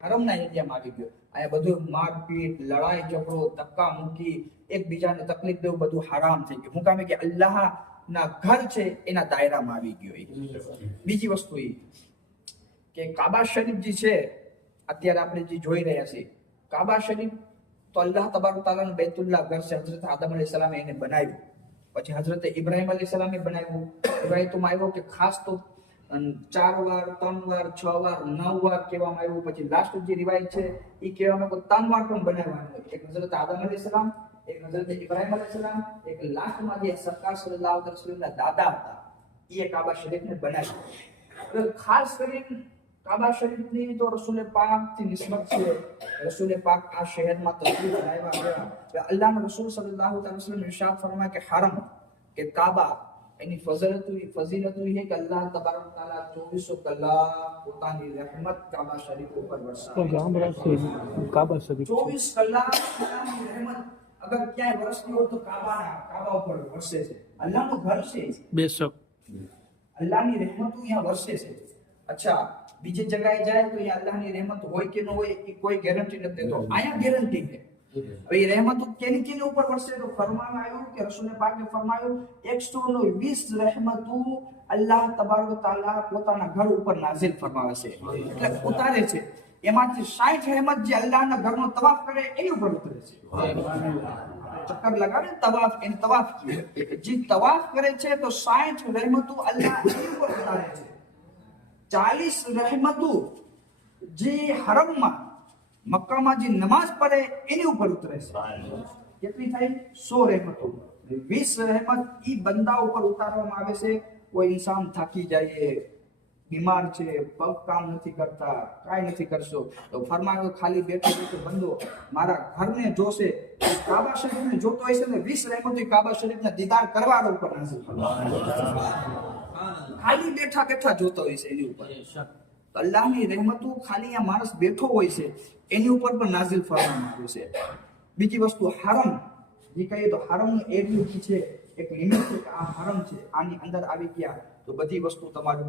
હરમના એરિયામાં આવી ગયો. અહીંયા બધું મારપીટ, લડાઈ ઝઘડો, ધક્કા મૂકી, એકબીજાને તકલીફ દેવું બધું હરામ થઈ ગયું. હું કામે કે અલ્લાહના ઘર છે એના દાયરામાં આવી ગયો. બીજી વસ્તુ એ કે કાબા શરીફ જે છે અત્યારે આપણે જે જોઈ રહ્યા છીએ, કાબા શરીફ તો અલ્લાહ તબારક તાલાનું બેતુલ્લાહ ઘર છે. હજરત આદમ અલૈહિસ સલામે એને બનાવ્યું, પછી હજરત ઇબ્રાહિમ અલૈહિસ સલામે બનાવ્યું. રિવાયતોમાં આવ્યો કે ખાસ તો 4 વાર 3 વાર 6 વાર 9 વાર કહેવામાં આવ્યું. પછી લાસ્ટ જે રિવાયત છે એ કહેવામાં 3 વાર પણ બનાવવાનું હોય. એક હજરત આદમ અલૈહિસ સલામ, એક હજરત ઇબ્રાહિમ અલૈહિસ સલામ, એક લાસ્ટમાં જે સરકાર સલ્લલ્લાહુ અલૈહિ વસલ્લમના દાદા હતા એ કાબા શરીફને બનાવ્યું. ખાસ કરીને કાબા શરીફની તો રસૂલ પાક થી નિસ્બત છે. રસૂલ પાક આ શહેરમાં તસવીર બનાવ્યા ગયા. અલ્લાહના રસૂલ સલ્લલ્લાહુ અલૈહિ વસલ્લમ ઇરશાદ ફરમાયા કે હરમ કે કાબા એની ફઝીલત એ કે અલ્લાહ તબારક તઆલા 24 કલાક પોતાની રહેમત કાબા શરીફ ઉપર વરસાવે. કાબા શરીફ 24 કલાક પોતાની રહેમત અગર ક્યાંય વરસતી હોય તો કાબા ઉપર વરસે છે. અલ્લાહનું ઘર છે, બેશક અલ્લાહની રહેમતો અહીંયા વરસે છે. અચ્છા, બીજી જગ્યાએ જાય તો અહીંયા અલ્લાહની રહેમત હોય કે ન હોય એ કોઈ ગેરંટી નથી દેતો. અહીંયા ગેરંટી છે. હવે એ રહેમતો કેની ઉપર વરસે તો ફરમાનમાં આવ્યું કે રસૂલે પાકે ફરમાયું 120 રહેમતો અલ્લાહ તબારક તઆલા પોતાના ઘર ઉપર નાઝિલ ફરમાવે છે, એટલે ઉતારે છે. એમાંથી 60 રહેમત જે અલ્લાહના ઘરનો તવાફ કરે એની ઉપર ઉતરે છે. ચક્કર લગાવે તવાફ, એને તવાફ કહે. જે તવાફ કરે છે તો 60 રહેમતો અલ્લાહ એની ઉપર ઉતારે છે. 40 રહેમતો જે હરમમાં મક્કામાં જે નમાઝ પડે એની ઉપર ઉતરે છે. કેટલી થાય? 100 રહેમતો. 20 રહેમત ઈ બંદા ઉપર ઉતારવામાં આવે છે. કોઈ ઇન્સાન થાકી જાય, બીમાર છે, પગ કામ નથી કરતા, કાંઈ નથી કરશો તો ફરમાયો ખાલી બેઠો બેઠો બંદો મારા ઘરને જોશે, કાબા શરીફને જોતો હશે ને 20 રહેમતો કાબા શરીફના દીદાર કરવા ઉપર નાઝિલ ખાલી બેઠા બેઠા જોતો હોય છે એની ઉપર. અલ્લાહની રહેમતો ખાલી આ માણસ બેઠો હોય છે એની ઉપર પણ નાઝિલ ફરવામાં આવે છે. બીજી વસ્તુ હરમ જે કહીએ તો હરમનું એરિયો છે, એક લિમિટ છે કે આ હરમ છે, આની અંદર આવી ગયા તો બધી વસ્તુ તમારી